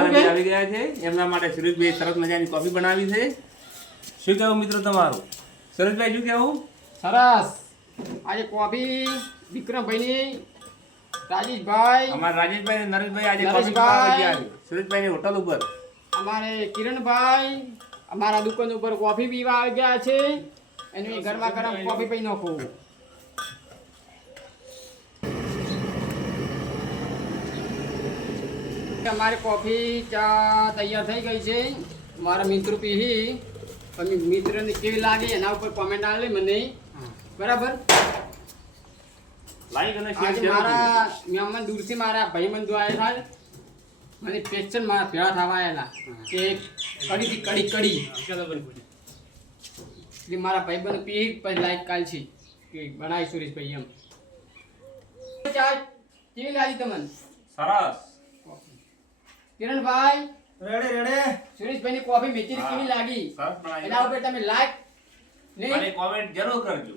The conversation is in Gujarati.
અમારા આવી ગયા છે. એમના માટે સુરેશભાઈ સરસ મજાની કોફી બનાવી છે. શું કહેવું મિત્રો તમારું? સુરેશભાઈ શું કહેવું? સરસ. આજે કોફી વિક્રમભાઈની રાજેશભાઈ. અમારા રાજેશભાઈ અને નરેશભાઈ આજે કોફી નરેશભાઈ. ગયા છે. સુરેશભાઈની હોટલ ઉપર. અમારે કિરણભાઈ અમારા દુકાન ઉપર કોફી પીવા આવી ગયા છે. એની ગરમા ગરમ કોફી પી નાખો. અમારે કોફી ચા તૈયાર થઈ ગઈ છે. મારા મિત્ર પીહી. તમે મિત્રને કેવી લાગે એના ઉપર કોમેન્ટ આવે મને. બરાબર? લાઈક અને શેર મારા મહેમાન દૂરથી મારા ભાઈ બંધુ થાય મને પેશન મારા ભેળા થવા આવેલા કે કડીથી કડી કડી એટલે મારા ભાઈ બંધ પી પછી લાઈક કાલ છે કે બનાવી સુરેશભાઈ એમ. ચા કેવી લાગી તમને? સરસ. કિરણભાઈ રેડે રેડે. સુરેશભાઈની કોફી મેચી. કેવી લાગી? એના ઉપર તમે લાઈક અને કોમેન્ટ જરૂર કરજો.